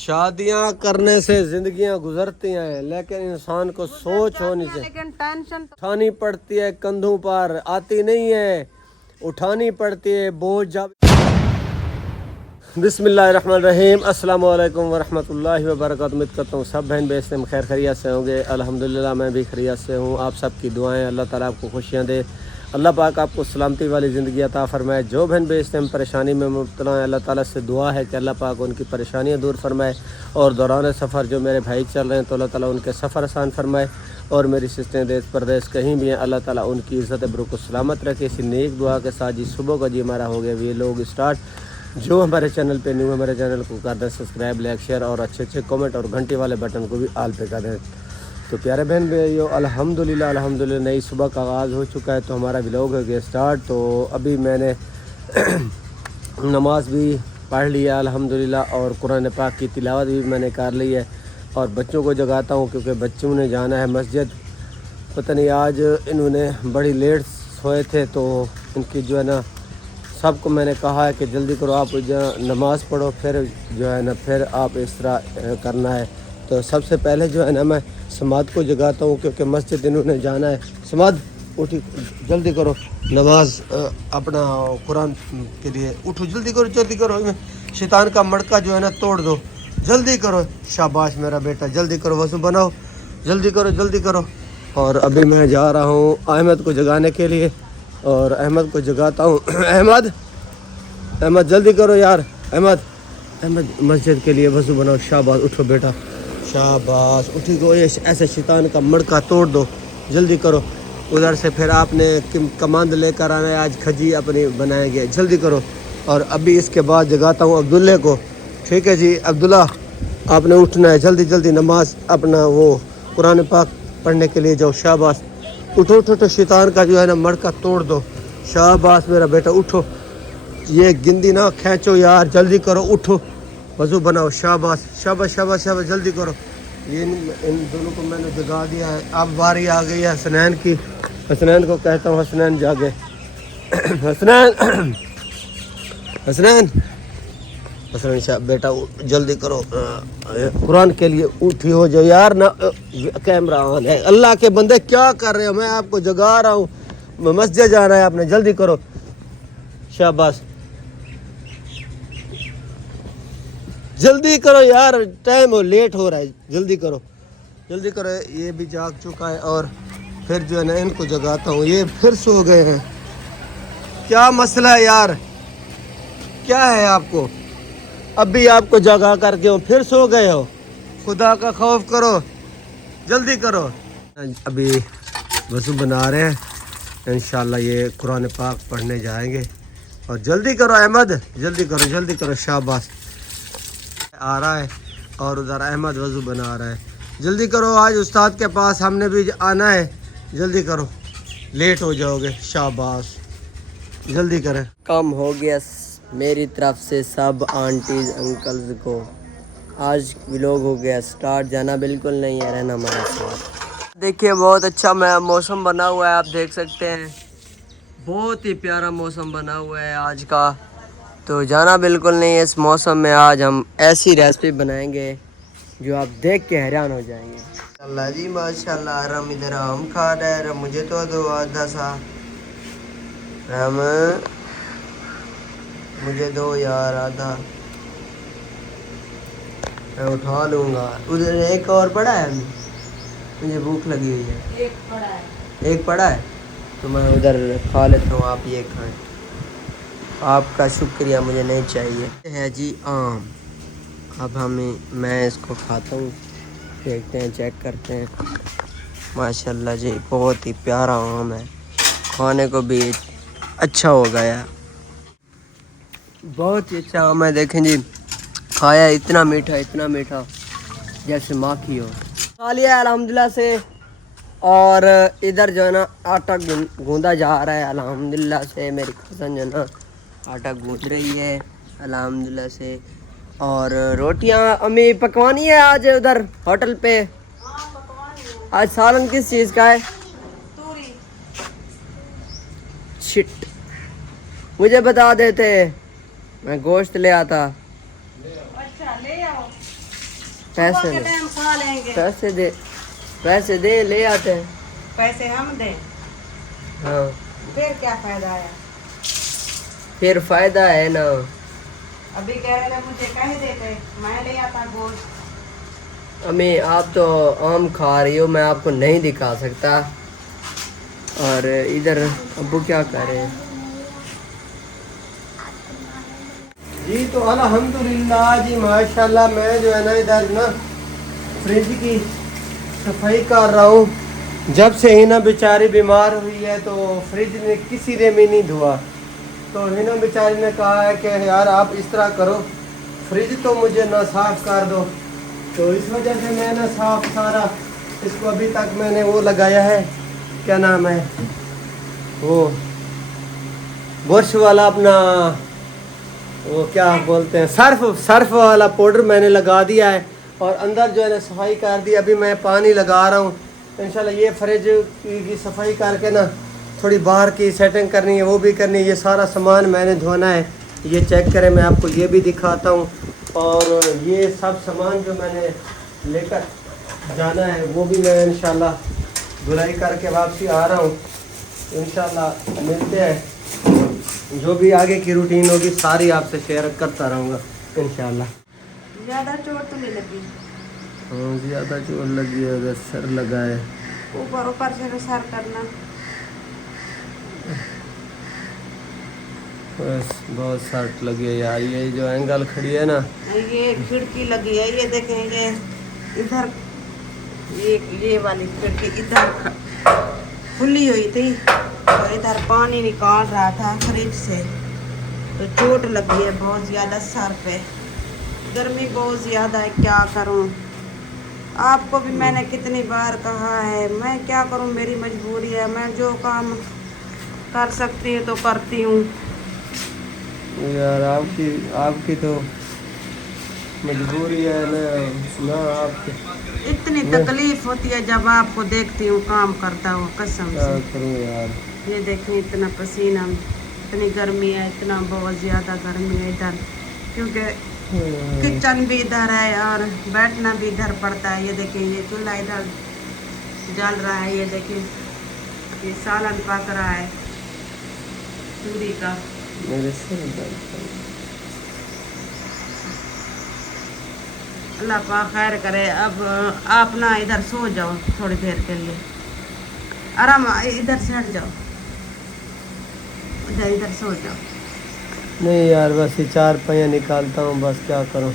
شادیاں کرنے سے زندگیاں گزرتی ہیں لیکن انسان کو سوچ ہونی چاہیے، لیکن ٹینشن اٹھانی پڑتی ہے کندھوں پر، آتی نہیں ہے، اٹھانی پڑتی ہے بوجھ جب۔ بسم اللہ الرحمن الرحیم، السلام علیکم ورحمۃ اللہ وبرکاتہ۔ امید کرتا ہوں سب بہن بیچتے میں خیر خیریت سے ہوں گے۔ الحمدللہ میں بھی خیریت سے ہوں۔ آپ سب کی دعائیں، اللہ تعالیٰ آپ کو خوشیاں دے، اللہ پاک آپ کو سلامتی والی زندگی عطا فرمائے۔ جو بہن بیچتے ہیں پریشانی میں مبتلا ہیں، اللہ تعالیٰ سے دعا ہے کہ اللہ پاک ان کی پریشانیاں دور فرمائے، اور دوران سفر جو میرے بھائی چل رہے ہیں تو اللہ تعالیٰ ان کے سفر آسان فرمائے، اور میری سسٹریں دیس پردیس کہیں بھی ہیں اللہ تعالیٰ ان کی عزت ابرو کو سلامت رکھے۔ اسی نیک دعا کے ساتھ جی صبح کا جی ہمارا ہو گیا یہ لوگ اسٹارٹ۔ جو ہمارے چینل پہ نیو، ہمارے چینل کو کر دیں سبسکرائب، لائک، شیئر، اور اچھے اچھے کمنٹ، اور گھنٹی والے بٹن کو بھی آل پہ کر دیں۔ تو پیارے بہن بھائیو، الحمدللہ نئی صبح کا آغاز ہو چکا ہے، تو ہمارا ولاگ ہو گیا اسٹارٹ۔ تو ابھی میں نے نماز بھی پڑھ لیا الحمدللہ، اور قرآن پاک کی تلاوت بھی میں نے کر لی ہے، اور بچوں کو جگاتا ہوں کیونکہ بچوں نے جانا ہے مسجد۔ پتہ نہیں آج انہوں نے بڑی لیٹ سوئے تھے، تو ان کی جو ہے نا سب کو میں نے کہا ہے کہ جلدی کرو، آپ نماز پڑھو، پھر جو ہے نا پھر آپ اس طرح کرنا ہے۔ تو سب سے پہلے جو ہے نا میں سماعت کو جگاتا ہوں کیونکہ مسجد انہوں نے جانا ہے۔ سماعت اٹھی، جلدی کرو نماز اپنا قرآن کے لیے اٹھو، جلدی کرو، شیطان کا مڑکا جو ہے نا توڑ دو، جلدی کرو۔ شاباش میرا بیٹا، جلدی کرو، وضو بناؤ، جلدی کرو۔ اور ابھی میں جا رہا ہوں احمد کو جگانے کے لیے، اور احمد کو جگاتا ہوں۔ احمد جلدی کرو یار، احمد مسجد کے لیے وضو بناؤ۔ شاباش، اٹھو بیٹا، شاباش، اٹھی کو ایسے شیطان کا مڑکا توڑ دو، جلدی کرو۔ ادھر سے پھر آپ نے کماند لے کر آنا ہے، آج کھجی اپنی بنائیں گے، جلدی کرو۔ اور ابھی اس کے بعد جگاتا ہوں عبداللہ کو۔ ٹھیک ہے جی عبداللہ، آپ نے اٹھنا ہے، جلدی نماز اپنا وہ قرآن پاک پڑھنے کے لیے جاؤ۔ شاباش، اٹھو، شیطان کا جو ہے نا مڑکا توڑ دو۔ شاباش میرا بیٹا، اٹھو، یہ گندی نہ کھینچو یار، جلدی کرو، اٹھو، وضو بناؤ۔ شاباش، جلدی کرو۔ یہ ان دونوں کو میں نے جگا دیا ہے۔ اب باری آ گئی ہے حسنین کی۔ حسنین کو کہتا ہوں حسنین جاگے۔ حسنین صاحب بیٹا جلدی کرو، قرآن کے لیے اٹھی ہو جو یار نا، کیمرہ آن ہے۔ اللہ کے بندے کیا کر رہے ہو؟ میں آپ کو جگا رہا ہوں، مسجد جانا ہے آپ نے، جلدی کرو۔ شاباش، جلدی کرو یار، ٹائم ہو لیٹ ہو رہا ہے، جلدی کرو۔ یہ بھی جاگ چکا ہے، اور پھر جو ہے نا ان کو جگاتا ہوں، یہ پھر سو گئے ہیں۔ کیا مسئلہ ہے یار، کیا ہے آپ کو؟ ابھی آپ کو جگا کر کے پھر سو گئے ہو؟ خدا کا خوف کرو، جلدی کرو۔ ابھی وضو بنا رہے ہیں، انشاءاللہ یہ قرآن پاک پڑھنے جائیں گے۔ اور جلدی کرو احمد، جلدی کرو۔ شاباش، آ رہا ہے، اور ادھر احمد وضو بنا رہا ہے۔ جلدی کرو، آج استاد کے پاس ہم نے بھی آنا ہے، جلدی کرو، لیٹ ہو جاؤ گے۔ شاباش، جلدی کریں۔ کم ہو گیا میری طرف سے سب آنٹیز انکلز کو، آج ولاگ ہو گیا سٹارٹ، جانا بالکل نہیں ہے، رہنا ہمارے ساتھ۔ دیکھیے بہت اچھا موسم بنا ہوا ہے، آپ دیکھ سکتے ہیں، بہت ہی پیارا موسم بنا ہوا ہے آج کا۔ تو جانا بالکل نہیں ہے اس موسم میں۔ آج ہم ایسی ریسپی بنائیں گے جو آپ دیکھ کے حیران ہو جائیں گے۔ اللہ جی ماشاءاللہ، رم ادھر ہم کھا رہے ہیں، مجھے تو دو آدھا سا، رم مجھے دو یار آدھا، میں اٹھا لوں گا۔ ادھر ایک اور پڑا ہے، مجھے بھوک لگی ہوئی ہے۔ ایک پڑا ہے تو میں ادھر کھا لیتا ہوں، آپ یہ کھائیں، آپ کا شکریہ مجھے نہیں چاہیے۔ ہے جی آم، اب میں اس کو کھاتا ہوں، دیکھتے ہیں، چیک کرتے ہیں۔ ماشاءاللہ جی بہت ہی پیارا آم ہے، کھانے کو بھی اچھا ہو گیا، بہت ہی اچھا آم ہے۔ دیکھیں جی، کھایا اتنا میٹھا جیسے ماکھی ہو۔ کھا لیا الحمدللہ سے، اور ادھر جو ہے نا آٹا گوندا جا رہا ہے الحمدللہ سے، میری کزن جو ہے نا آٹا گوندھ رہی ہے الحمدللہ سے۔ اور روٹیاں امی پکوانی ہے آج ادھر ہوٹل پہ۔ آج سالن کس چیز کا ہے؟ شٹ، مجھے بتا دیتے، میں گوشت لے آتا۔ पैसे के टाइम खा लेंगे। पैसे दे ले आते हैं। पैसे हम दें, हाँ फिर क्या फायदा है? फिर फायदा है ना। अभी कह रहे थे मुझे कह देते, मैं ले आता गोश्त। अम्मी आप तो आम खा रही हो, मैं आपको नहीं दिखा सकता। और इधर अब्बू क्या कर रहे हैं? जी तो अल्हम्दुलिल्लाह जी माशाल्लाह, मैं जो है ना इधर ना फ्रिज की सफाई कर रहा हूँ। जब से हिना बेचारी बीमार हुई है तो फ्रिज ने किसी ने भी नहीं धोआ। तो हिना बेचारी ने कहा है कि यार आप इस तरह करो, फ्रिज तो मुझे ना साफ़ कर दो। तो इस वजह से मैं ना साफ सारा इसको अभी तक मैंने वो लगाया है, क्या नाम है वो बुरश वाला अपना, वो क्या बोलते हैं, सर्फ वाला पाउडर मैंने लगा दिया है और अंदर जो है ना सफाई कर दी। अभी मैं पानी लगा रहा हूँ। इंशाल्लाह ये फ्रिज की सफाई करके ना थोड़ी बाहर की सेटिंग करनी है, वो भी करनी है। ये सारा सामान मैंने धोना है, ये चेक करें, मैं आपको ये भी दिखाता हूँ। और ये सब सामान जो मैंने लेकर जाना है वो भी मैं इंशाल्लाह धुलाई करके वापसी आ रहा हूँ। इंशाल्लाह मिलते हैं, जो भी आगे की रूटीन होगी सारी आपसे शेयर करता रहूँगा इंशाल्लाह। ज्यादा चोट तो नहीं लगी? हाँ ज़्यादा चोट लगी है, अगर सर लगा है ऊपर ऊपर से सर करना। बस बहुत सट लगी है यार। ये जो एंगल खड़ी है ना, ये खिड़की लगी है, ये देखें, ये इधर ये वाली खिड़की इधर खुली हुई थी तो इधर पानी निकाल रहा था फ्रिज से, तो चोट लगी है बहुत ज़्यादा सर पे। गर्मी बहुत ज़्यादा है, क्या करूं? आपको भी मैंने कितनी बार कहा है, मैं क्या करूं, मेरी मजबूरी है। मैं जो काम कर सकती हूँ तो करती हूँ। यार आपकी तो मजबूरी है ना आपकी। इतनी तकलीफ होती है जब आपको देखती हूँ काम करता हुआ, कसम क्या से। करूँ यार, ये देखें, इतना पसीना, इतनी गर्मी है, इतना बहुत ज़्यादा गर्मी है इधर, क्योंकि किचन भी इधर है और बैठना भी इधर पड़ता है। ये देखें, ये चूल्हा इधर जल रहा है, ये देखें, ये सालन पक रहा है पूरी का। मेरे सर दर्द कर। अल्लाह पाक खैर करे। अब आप ना इधर सो जाओ थोड़ी देर के लिए, आराम, इधर से हट जाओ, इधर सो जाओ। नहीं यार, बस ये 4 पहिया निकालता हूँ, बस क्या करूँ।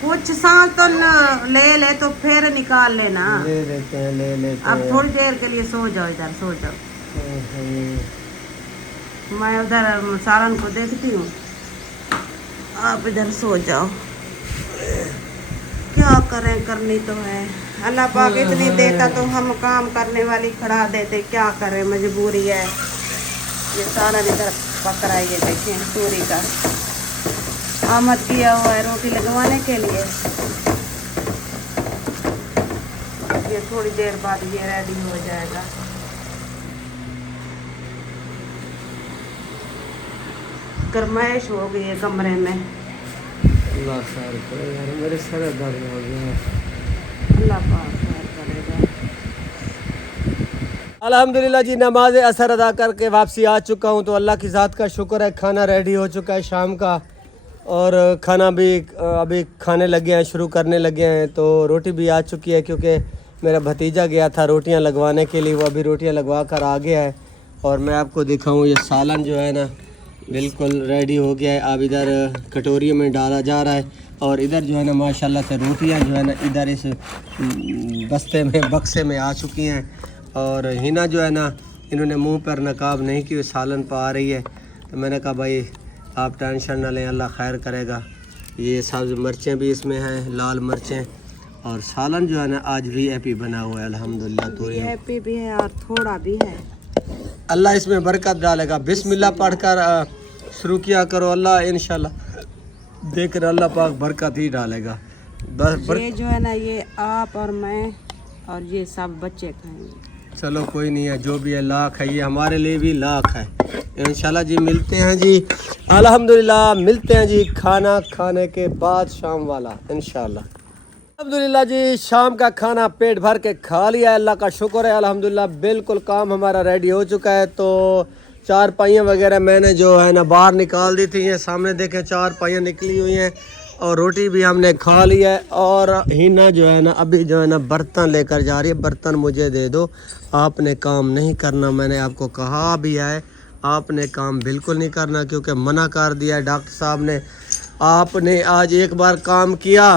कुछ सांस तो ले तो फिर निकाल लेना। ले लेते हैं। अब थोड़ी देर के लिए सो जाओ, इधर सो जाओ। मैं उधर सालन को देखती हूँ, आप इधर सो जाओ। क्या करें, करनी तो है। अल्लाह पाक इतनी देता तो हम काम करने वाली खड़ा देते, क्या करें, मजबूरी है। ये सालन इधर पक रहा है, ये देखें, पूरी का आमद किया हुआ है रोटी लगवाने के लिए। ये थोड़ी देर बाद ये रेडी हो जाएगा। गर्माइश हो गई है कमरे में। अल्लाह खैर करे यार, मेरे सर दर्द हो गया। अल्लाह पाक खैर करेगा। अल्हम्दुलिल्लाह जी, नमाज असर अदा करके वापसी आ चुका हूँ। तो अल्लाह की ज़ात का शुक्र है, खाना रेडी हो चुका है शाम का, और खाना भी अभी खाने लगे हैं, शुरू करने लगे हैं। तो रोटी भी आ चुकी है, क्योंकि मेरा भतीजा गया था रोटियां लगवाने के लिए, वो अभी रोटियां लगवा कर आ गया है। और मैं आपको दिखाऊं, ये सालन जो है ना बिल्कुल रेडी हो गया है। अब इधर कटोरियों में डाला जा रहा है, और इधर जो है ना माशाल्लाह से रोटियां जो है ना इधर इस बस्ते में, बक्से में आ चुकी हैं। और हिना जो है ना, इन्होंने मुंह पर नकाब नहीं की, सालन पा रही है। तो मैंने कहा भाई आप टेंशन ना लें, अल्लाह खैर करेगा। ये सब्ज़ मिर्चें भी इसमें हैं, लाल मिर्चें, और सालन जो है ना आज VIP बना हुआ है अल्हम्दुलिल्लाह। तो ये हैप्पी भी है और थोड़ा भी है। अल्लाह इसमें बरकत डालेगा। बिस्मिल्लाह पढ़कर शुरू किया करो, अल्लाह इंशाल्लाह देख कर अल्लाह पाक बरकत ही डालेगा। बस ये जो है ना, ये आप और मैं और ये सब बच्चे खाएंगे। चलो कोई नहीं है, जो भी है लाख है, ये हमारे लिए भी लाख है इंशाल्लाह जी। मिलते हैं जी, अल्हम्दुलिल्लाह मिलते हैं जी खाना खाने के बाद शाम वाला इंशाल्लाह। अल्हम्दुलिल्लाह जी, शाम का खाना पेट भर के खा लिया है, अल्लाह का शुक्र है। अल्हम्दुलिल्लाह बिल्कुल काम हमारा रेडी हो चुका है। तो चार पाइयाँ वगैरह मैंने जो है ना बाहर निकाल दी थी, ये सामने देखें चार पाइयाँ निकली हुई हैं और रोटी भी हमने खा ली है। और हिना जो है ना अभी जो है ना बर्तन लेकर जा रही है, बर्तन मुझे दे दो, आपने काम नहीं करना। मैंने आपको कहा भी है आपने काम बिल्कुल नहीं करना, क्योंकि मना कर दिया है डॉक्टर साहब ने। आपने आज एक बार काम किया,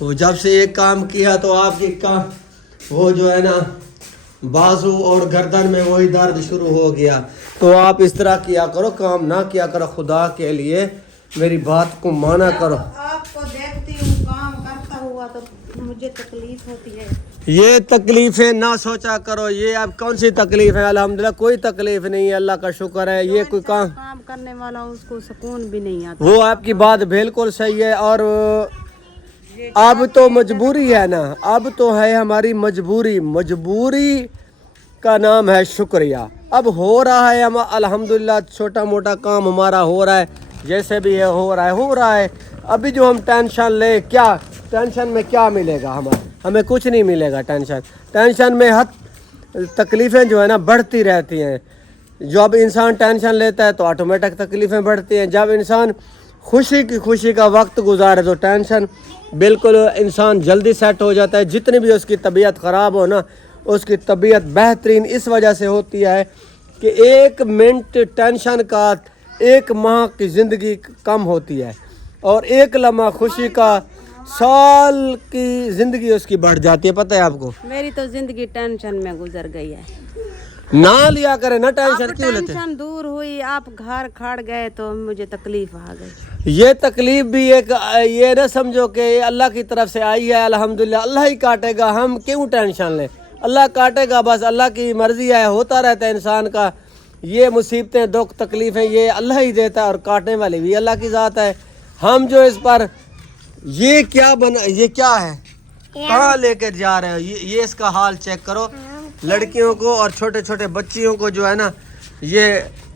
वो जब से एक काम किया तो आपकी काम वो जो है ना बाजू और गर्दन में वही दर्द शुरू हो गया। तो आप इस तरह किया करो, काम ना किया करो, खुदा के लिए मेरी बात को माना करो। आपको देखती हूँ काम करता हुआ तो मुझे तकलीफ होती है। ये तकलीफें ना सोचा करो, ये अब कौन सी तकलीफ है? अल्हम्दुलिल्लाह कोई तकलीफ नहीं है, अल्लाह का शुक्र है। ये कोई काम करने वाला उसको सुकून भी नहीं आता। वो आपकी बात बिल्कुल सही है। और अब तो मजबूरी है ना, अब तो है हमारी मजबूरी, मजबूरी का नाम है शुक्रिया। अब हो रहा है हम अल्हम्दुलिल्लाह, छोटा मोटा काम हमारा हो रहा है, जैसे भी है हो रहा है। अभी जो हम टेंशन ले, क्या टेंशन में क्या मिलेगा? हमें कुछ नहीं मिलेगा। टेंशन में तकलीफ़ें जो है ना बढ़ती रहती हैं। जब इंसान टेंशन लेता है तो ऑटोमेटिक तकलीफ़ें बढ़ती हैं। जब इंसान खुशी का वक्त गुजारे तो टेंशन बिल्कुल इंसान जल्दी सेट हो जाता है। जितनी भी उसकी तबीयत ख़राब हो ना, उसकी तबीयत बेहतरीन इस वजह से होती है कि 1 मिनट टेंशन का 1 माह की ज़िंदगी कम होती है, और 1 लम्हा खुशी का साल की ज़िंदगी उसकी बढ़ जाती है। पता है आपको? मेरी तो जिंदगी टेंशन में गुजर गई है। ना लिया करे ना टेंशन, क्यों लेते? टेंशन दूर हुई, आप घर खड़ गए तो मुझे तकलीफ आ गई। ये तकलीफ भी एक, ये ना समझो कि अल्लाह की तरफ से आई है। अल्हम्दुलिल्लाह अल्लाह ही काटेगा, हम क्यों टेंशन लें? अल्लाह काटेगा, बस अल्लाह की मर्जी है, होता रहता है इंसान का। ये मुसीबतें दुख तकलीफ़ें ये अल्लाह ही देता है, और काटने वाली भी अल्लाह की ज़ात है। हम जो इस पर ये क्या बना, ये क्या है, कहाँ लेकर जा रहे हो? ये इसका हाल चेक करो। लड़कियों को और छोटे छोटे बच्चियों को जो है ना, ये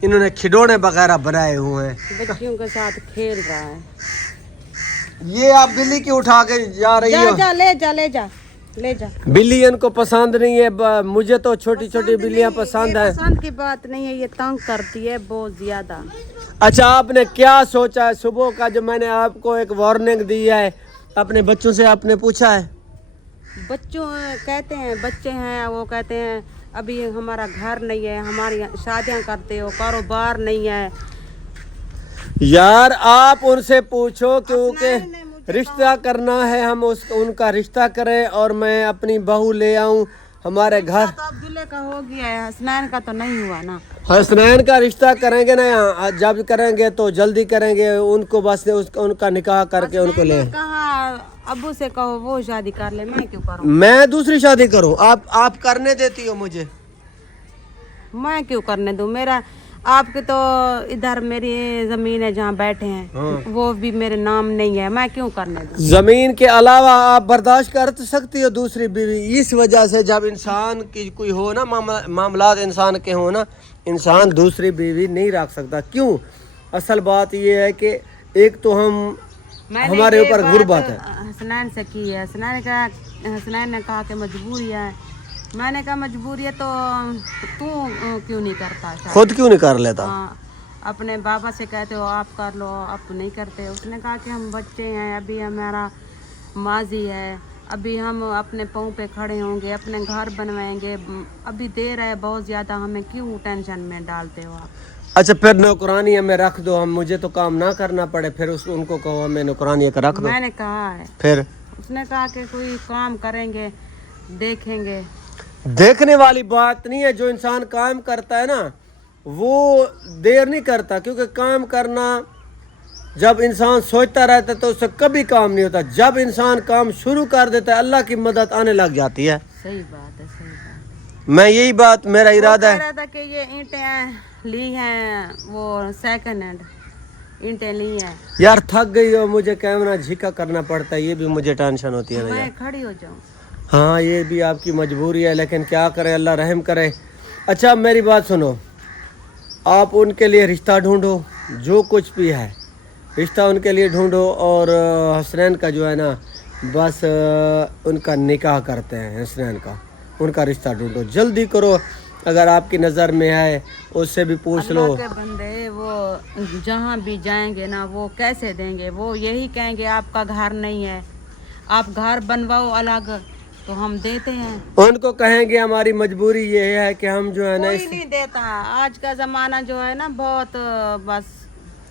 इन्होंने खिलौने वगैरह बनाए हुए हैं, बच्चियों के साथ खेल रहा है। ये आप बिल्ली की उठा के जा रही हो? ले जा। बिल्ली इनको पसंद नहीं है, मुझे तो छोटी छोटी बिल्लियां पसंद है। पसंद की बात नहीं है, ये तंग करती है बहुत ज्यादा। अच्छा, आपने क्या सोचा है सुबह का? जो मैंने आपको एक वार्निंग दी है, अपने बच्चों से आपने पूछा है? बच्चों कहते हैं, बच्चे हैं वो कहते हैं अभी हमारा घर नहीं है, हमारी शादियां करते हो, कारोबार नहीं है। यार आप उनसे पूछो, क्योंकि रिश्ता करना है, हम उनका रिश्ता करें और मैं अपनी बहू ले आऊं हमारे घर। तो अब दूल्हे का हो गया है, हसनैन का तो नहीं हुआ ना। हसनैन का रिश्ता करेंगे ना, जब करेंगे तो जल्दी करेंगे, उनको बस उनका निकाह करके उनको ले। कहा अब्बू से कहो वो शादी कर ले, मैं क्यों करूं? मैं दूसरी शादी करूं? आप करने देती हो मुझे? मैं क्यों करने दूं? मेरा आपके तो इधर मेरी जमीन है जहाँ बैठे हैं, हाँ। वो भी मेरे नाम नहीं है, मैं क्यों करने दूं? जमीन के अलावा आप बर्दाश्त कर सकती हो दूसरी बीवी? इस वजह से जब इंसान की कोई हो ना, मामलात इंसान के हो ना, इंसान दूसरी बीवी नहीं रख सकता। क्यों? असल बात ये है कि एक तो हमारे ऊपर गुर्बत है। हसनैन से की है, हसनैन ने कहा कि मजबूरी है। मैंने कहा मजबूरी है तो तू क्यों नहीं करता? खुद क्यों नहीं कर लेता? हाँ, अपने बाबा से कहते हो आप कर लो, आप तो नहीं करते। उसने कहा कि हम बच्चे हैं, अभी हमारा माजी है, अभी हम अपने पाँव पे खड़े होंगे, अपने घर बनवाएंगे, अभी देर है बहुत ज़्यादा, हमें क्यों टेंशन में डालते हो आप? अच्छा, फिर नौकरानी हमें रख दो, हम मुझे तो काम ना करना पड़े, फिर उनको कहो हमें नौकरानी का रख दो। मैंने कहा है, फिर उसने कहा कि कोई काम करेंगे, देखेंगे। देखने वाली बात नहीं है। जो इंसान काम करता है ना, वो देर नहीं करता, क्योंकि काम करना जब इंसान सोचता रहता है तो उससे कभी काम नहीं होता। जब इंसान काम शुरू कर देता है, अल्लाह की मदद आने लग जाती है। सही बात है, सही बात। मैं यही बात, मेरा इरादा है। कह रहा था कि ये ईंटें ली हैं, वो सेकंड हैंड ईंटें ली हैं। यार थक गई हो, मुझे कैमरा झिका करना पड़ता है, ये भी मुझे टेंशन होती है ना यार। मैं खड़ी हो जाऊं? हाँ, ये भी आपकी मजबूरी है, लेकिन क्या करें, अल्लाह रहम करे। अच्छा मेरी बात सुनो, आप उनके लिए रिश्ता ढूंढो, जो कुछ भी है रिश्ता उनके लिए ढूंढो। और हसनैन का जो है ना बस उनका निकाह करते हैं हसनैन का, उनका रिश्ता ढूंढो, जल्दी करो, अगर आपकी नज़र में है उससे भी पूछ लो। अल्लाह के बंदे वो जहाँ भी जाएंगे ना वो कैसे देंगे, वो यही कहेंगे आपका घर नहीं है, आप घर बनवाओ अलग, तो हम देते हैं। उनको कहेंगे हमारी मजबूरी ये है कि हम जो है ना कोई नहीं देता, आज का ज़माना जो है ना बहुत बस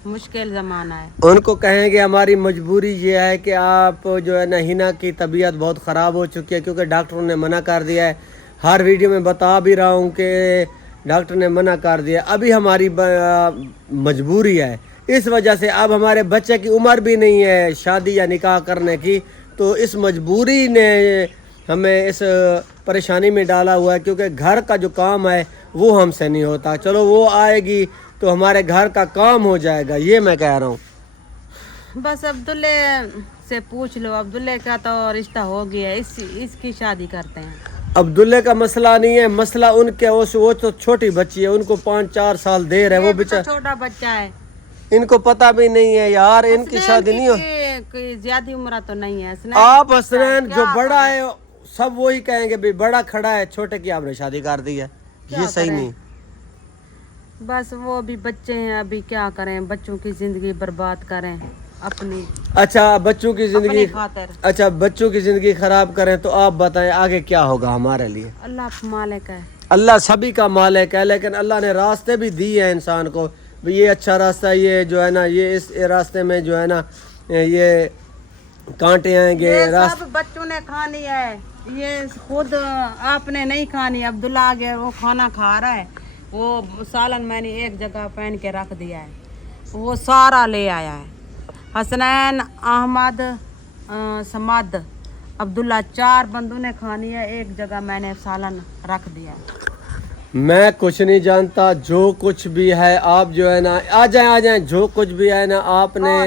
मुश्किल ज़माना है। उनको कहेंगे हमारी मजबूरी ये है कि आप जो है ना हिना की तबीयत बहुत ख़राब हो चुकी है, क्योंकि डॉक्टरों ने मना कर दिया है, हर वीडियो में बता भी रहा हूँ कि डॉक्टर ने मना कर दिया। अभी हमारी मजबूरी है, इस वजह से अब हमारे बच्चे की उम्र भी नहीं है शादी या निकाह करने की, तो इस मजबूरी ने हमें इस परेशानी में डाला हुआ है, क्योंकि घर का जो काम है वो हमसे नहीं होता। चलो वो आएगी तो हमारे घर का काम हो जाएगा, ये मैं कह रहा हूँ। बस अब्दुल्ले से पूछ लो, अब्दुल्ले का तो रिश्ता हो गया, इसकी शादी करते हैं। अब्दुल्ले का मसला नहीं है, मसला उनके वो तो छोटी बच्ची है, उनको 5-4 साल देर है, वो बेचारा छोटा बच्चा है, इनको पता भी नहीं है यार, इनकी शादी नहीं हो। कोई ज्यादा उम्र तो नहीं है। आप हसनैन जो बड़ा है सब वही कहेंगे भाई बड़ा खड़ा है, छोटे की आपने शादी कर दी है, ये सही नहीं। बस वो भी बच्चे हैं, अभी क्या करें, बच्चों की जिंदगी बर्बाद करें अपनी। अच्छा बच्चों की जिंदगी, खातिर। अच्छा बच्चों की जिंदगी खराब करें तो आप बताएं आगे क्या होगा हमारे लिए। अल्लाह मालिक है, अल्लाह सभी का मालिक है, लेकिन अल्लाह ने रास्ते भी दिए हैं इंसान को, भी ये अच्छा रास्ता, ये जो है ना ये इस रास्ते में जो है ना ये कांटे आएंगे, ये सब बच्चों ने खानी है, ये खुद आपने नहीं खानी। अब्दुल्ला आ गया, वो खाना खा रहा है, वो सालन मैंने एक जगह पहन के रख दिया है, वो सारा ले आया है। हसनैन, अहमद, समद, अब्दुल्ला 4 बंदों ने खानी है, एक जगह मैंने सालन रख दिया है। मैं कुछ नहीं जानता, जो कुछ भी है आप जो है ना आ जाए, जो कुछ भी है ना आपने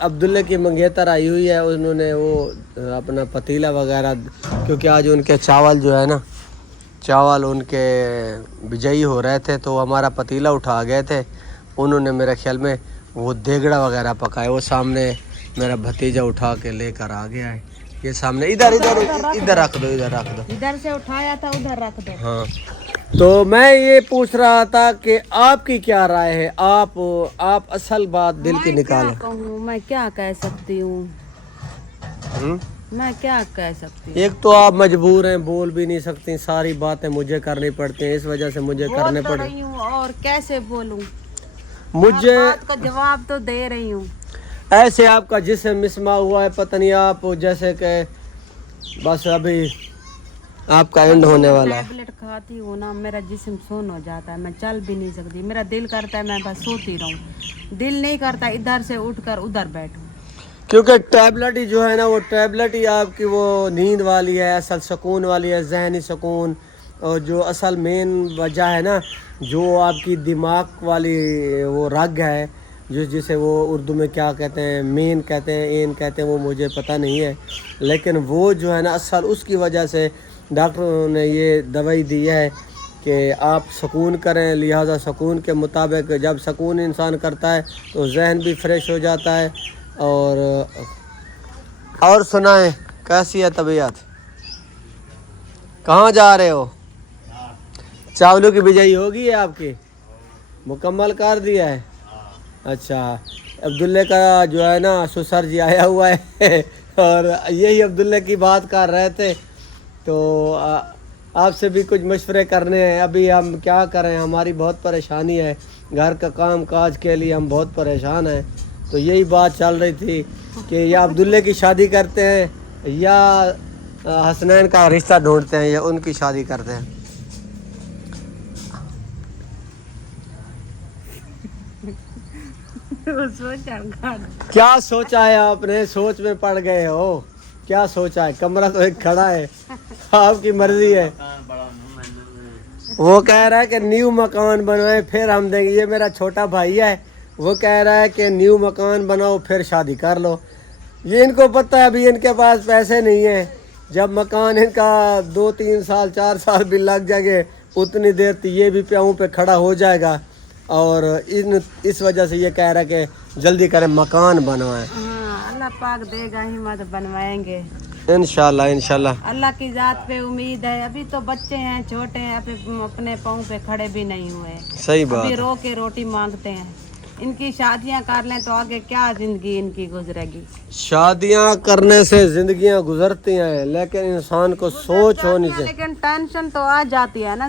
अब्दुल्ला की मंगेतर आई हुई है, उन्होंने वो अपना पतीला वगैरह, क्योंकि आज उनके चावल जो है ना चावल उनके बिजई हो रहे थे, तो हमारा पतीला उठा गए थे, उन्होंने मेरे ख्याल में वो देगड़ा वगैरह पकाए, वो सामने मेरा भतीजा उठा के लेकर आ गया है, ये सामने इधर इधर इधर रख दो, इधर रख दो, इधर से उठाया था उधर रख दो। हाँ तो मैं ये पूछ रहा था कि आपकी क्या राय है, आप असल बात दिल की निकालो। कहूँ मैं क्या कह सकती हूँ, मैं क्या कह सकती हूँ। एक तो आप मजबूर हैं, बोल भी नहीं सकती, सारी बातें मुझे करनी पड़ती हैं, इस वजह से मुझे करने पड़ रही हूँ, और कैसे बोलूँ, मुझे बात का जवाब तो दे रही हूँ। ऐसे आपका जिस्म मिसमा हुआ है, पता नहीं आप जैसे कि बस अभी आपका एंड होने वाला है। टैबलेट खाती हूँ ना, मेरा जिस्म सुन्न हो जाता है, मैं चल भी नहीं सकती, मेरा दिल करता है मैं बस सोती रहूँ, दिल नहीं करता इधर से उठकर उधर बैठूँ, क्योंकि टैबलेट ही जो है ना वो टैबलेट ही आपकी वो नींद वाली है, असल सुकून वाली है, जहनी सुकून, और जो असल मेन वजह है ना जो आपकी दिमाग वाली वो रग है, जिसे वो उर्दू में क्या कहते हैं, मेन कहते हैं, एन कहते हैं, वो मुझे पता नहीं है, लेकिन वो जो है ना असल उसकी वजह से डॉक्टरों ने ये दवाई दी है कि आप सुकून करें, लिहाजा सुकून के मुताबिक जब सुकून इंसान करता है तो जहन भी फ्रेश हो जाता है। और सुनाएं कैसी है तबीयत, कहाँ जा रहे हो, चावलों की बिजाई होगी है आपकी, मुकम्मल कर दिया है। अच्छा अब्दुल्ले का जो है ना ससुर जी आया हुआ है और यही अब्दुल्ले की बात कर रहे थे, तो आपसे भी कुछ मशवरे करने हैं। अभी हम क्या करें, हमारी बहुत परेशानी है, घर का काम काज के लिए हम बहुत परेशान हैं, तो यही बात चल रही थी कि या अब्दुल्ले की शादी करते हैं या हसनैन का रिश्ता ढूंढते हैं या उनकी शादी करते हैं। क्या सोचा है आपने, सोच में पड़ गए हो, क्या सोचा है, कमरा तो एक खड़ा है, आपकी मर्जी है। वो कह रहा है कि न्यू मकान बनवाए फिर हम देंगे, ये मेरा छोटा भाई है, वो कह रहा है कि न्यू मकान बनाओ फिर शादी कर लो। ये इनको पता है अभी इनके पास पैसे नहीं है, जब मकान इनका 2-3 साल 4 साल भी लग जाएंगे उतनी देर तो ये भी पाँव पे खड़ा हो जाएगा, और इस वजह से ये कह रहा है कि जल्दी करें मकान बनवाएं। हाँ, अल्लाह पाक देगा हिम्मत, बनवाएंगे। इंशाल्लाह इंशाल्लाह। अल्लाह की जात पे उम्मीद है। अभी तो बच्चे हैं, छोटे हैं, अपने पाँव पे खड़े भी नहीं हुए, सही बात अभी है। रो के रोटी मांगते हैं। इनकी शादियां कर लें तो आगे क्या जिंदगी इनकी गुजरेगी। शादियां करने से जिंदगियां गुजरती हैं, लेकिन इंसान को सोच होनी चाहिए। लेकिन टेंशन तो आ जाती है ना,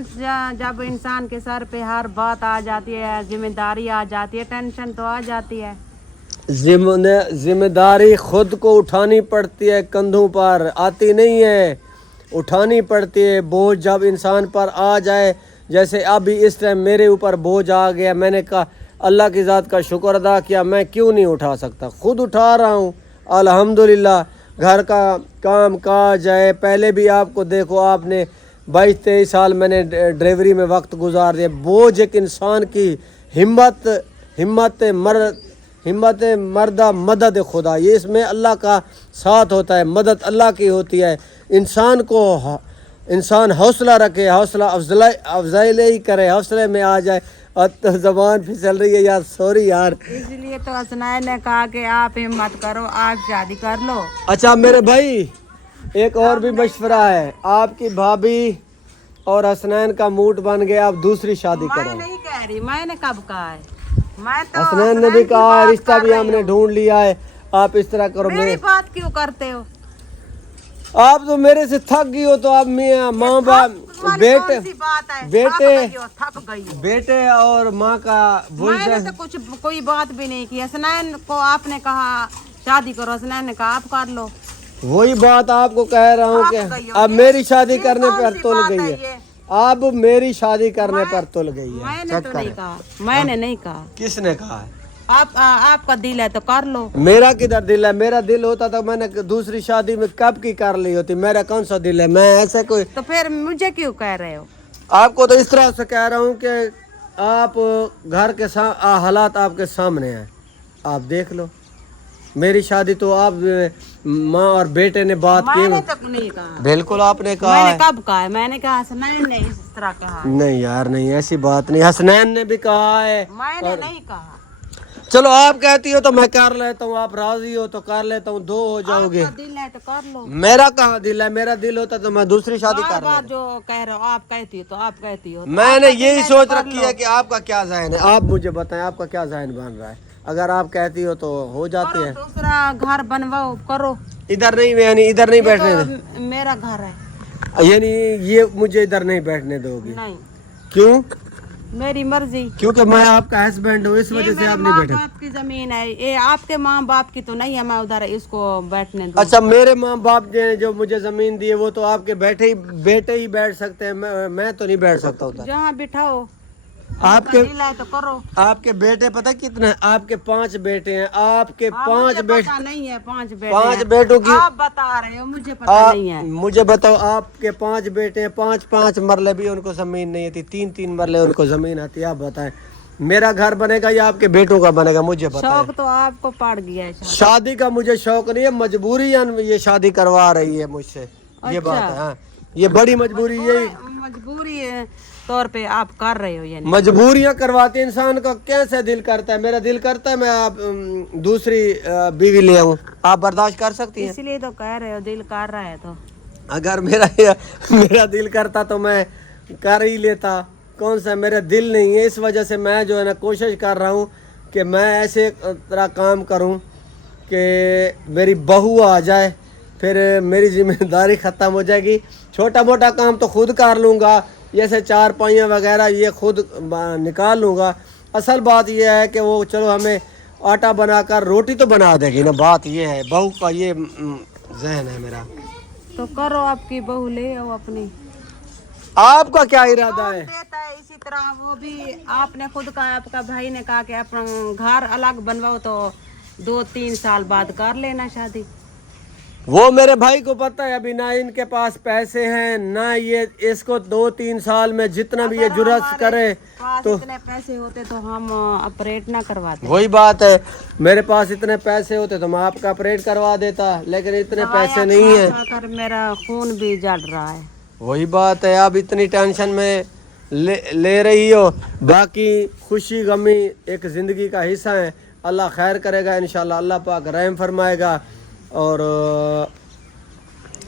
जब इंसान के सर पे हर बात आ जाती है, जिम्मेदारी आ जाती है, टेंशन तो आ जाती है। जिम्मेदारी खुद को उठानी पड़ती है, कंधों पर आती नहीं है, उठानी पड़ती है। बोझ जब इंसान पर आ जाए, जैसे अभी इस टाइम मेरे ऊपर बोझ आ गया, मैंने कहा अल्लाह की ज़ात का शुक्र अदा किया, मैं क्यों नहीं उठा सकता, खुद उठा रहा हूँ अल्हम्दुलिल्लाह। घर का काम काज है, पहले भी आपको देखो, आपने 22-23 साल मैंने ड्राइवरी में वक्त गुजार दिया। बोझ एक इंसान की हिम्मत मर्दा मदद खुदा, ये इसमें अल्लाह का साथ होता है, मदद अल्लाह की होती है। इंसान हौसला रखे, हौसला अफजाई करे, हौसले में आ जाए। और तो ज़बान फिसल रही है यार, सॉरी यार। इसलिए तो हसनैन ने कहा कि आप हिम्मत करो, आप शादी कर लो। अच्छा मेरे भाई, एक और भी मशवरा है, आपकी भाभी और हसनैन का मूड बन गया, आप दूसरी शादी मैं करो। नहीं कह रही, मैंने कब कहा है, मैं तो हसनैन ने भी कहा है, रिश्ता भी हमने ढूंढ लिया है, आप इस तरह करो। मेरी बात क्यों करते हो? आप तो मेरे से थक गई हो, तो आप माँ बाप बेटे थक गई हो। बेटे और माँ का मैंने तो कोई बात भी नहीं की। हसनैन को आपने कहा शादी करो, हसनैन ने कहा आप कर लो। वही बात आपको कह रहा हूँ कि अब मेरी शादी करने पर तुल गई है, अब मेरी शादी करने पर तुल गई है। मैंने तो नहीं कहा, मैंने नहीं कहा। किसने कहा है? आपका दिल है तो कर लो। मेरा किधर दिल है? मेरा दिल होता तो मैंने दूसरी शादी में कब की कर ली होती। मेरा कौन सा दिल है? मैं ऐसे कोई। तो फिर मुझे क्यों कह रहे हो? आपको तो इस तरह से कह रहा हूँ कि आप घर के हालात आपके सामने हैं, आप देख लो। मेरी शादी तो आप माँ और बेटे ने बात की। मैंने तो नहीं कहा। बिल्कुल आपने कहा। मैंने कब कहा है? मैंने कहा हसनैन ने इस तरह कहा। नहीं यार नहीं, ऐसी बात नहीं, हसनैन ने भी कहा है। मैंने नहीं कहा। चलो आप कहती हो तो मैं कर लेता हूँ, आप राजी हो तो कर लेता हूँ, दो हो जाओगे। आपका दिल है तो कर लो। मेरा कहाँ दिल है? मेरा दिल होता तो मैं दूसरी शादी कर लेता। जो कह रहे हो आप कहती हो तो आप कहती हो। मैंने यही सोच रखी है कि आपका क्या ज़हन है, आप मुझे बताएं आपका क्या ज़हन बन रहा है। अगर आप कहती हो तो हो जाती है। दूसरा घर बनवाओ, करो। इधर नहीं, यानी इधर नहीं बैठने दे। मेरा घर है, यानी ये मुझे इधर नहीं बैठने दोगी? नहीं, क्यों? मेरी मर्जी। क्योंकि मैं आपका हस्बैंड हूँ, इस वजह से आप नहीं बैठे। आपकी जमीन है ये, आपके माँ बाप की तो नहीं है, मैं उधर इसको बैठने दूँ। अच्छा मेरे माँ बाप ने जो मुझे जमीन दी है वो तो आपके बेटे ही बैठ सकते हैं, मैं तो नहीं बैठ सकता उधर। जहाँ बिठाओ, आपके तो करो। आपके बेटे पता कितने हैं? आपके 5 बेटे हैं, आपके 5 बेटे नहीं है, 5 बेटे 5 बेटों की आप बता रहे हो, मुझे पता नहीं है। मुझे बताओ, आपके 5 बेटे हैं, 5 मरले भी उनको जमीन नहीं आती, 3 मरले उनको जमीन आती है। आप बताएं मेरा घर बनेगा या आपके बेटों का बनेगा? मुझे बताएं। शौक तो आपको पड़ गया है। शादी का मुझे शौक नहीं है, मजबूरी ये शादी करवा रही है मुझसे। ये बात है, हाँ, ये बड़ी मजबूरी, यही मजबूरी तौर पे आप कर रहे हो। यानी मजबूरियां करवाते हैं इंसान का। कैसे दिल करता है? मेरा दिल करता है मैं आप दूसरी बीवी ले आऊं, आप बर्दाश्त कर सकती हैं? इसलिए तो कह रहे हो दिल कर रहा है। तो अगर मेरा दिल करता तो मैं कर ही लेता। कौन सा मेरा दिल नहीं है, इस वजह से मैं जो है ना कोशिश कर रहा हूँ कि मैं ऐसे तरह काम करूँ कि मेरी बहू आ जाए, फिर मेरी जिम्मेदारी ख़त्म हो जाएगी। छोटा मोटा काम तो खुद कर लूँगा, जैसे चारपाइयाँ वगैरह ये खुद निकाल लूँगा। असल बात ये है कि वो चलो हमें आटा बनाकर रोटी तो बना देगी ना। बात ये है, बहू का ये जहन है मेरा। तो करो, आपकी बहू ले आओ अपनी। आपका क्या इरादा है? देता है इसी तरह, वो भी आपने खुद कहा, आपका भाई ने कहा कि अपना घर अलग बनवाओ तो 2-3 साल बाद कर लेना शादी। वो मेरे भाई को पता है अभी ना इनके पास पैसे हैं ना ये, इसको 2-3 साल में जितना भी ये जुर्रत करे तो इतने पैसे होते तो हम ऑपरेट ना करवाते। वही बात है, मेरे पास इतने पैसे होते तो मैं आपका ऑपरेट करवा देता, लेकिन इतने पैसे नहीं है। मेरा खून भी जल रहा है। वही बात है, आप इतनी टेंशन में ले रही हो। बाकी खुशी गमी एक ज़िंदगी का हिस्सा है। اللہ خیر کرے گا انشاءاللہ، اللہ پاک رحم فرمائے گا. اور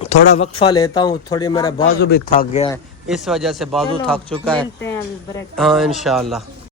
تھوڑا وقفہ لیتا ہوں، تھوڑی میرا بازو بھی تھک گیا ہے، اس وجہ سے بازو تھک چکا ہے. ملتے ہیں ابھی بریک. ہاں انشاءاللہ.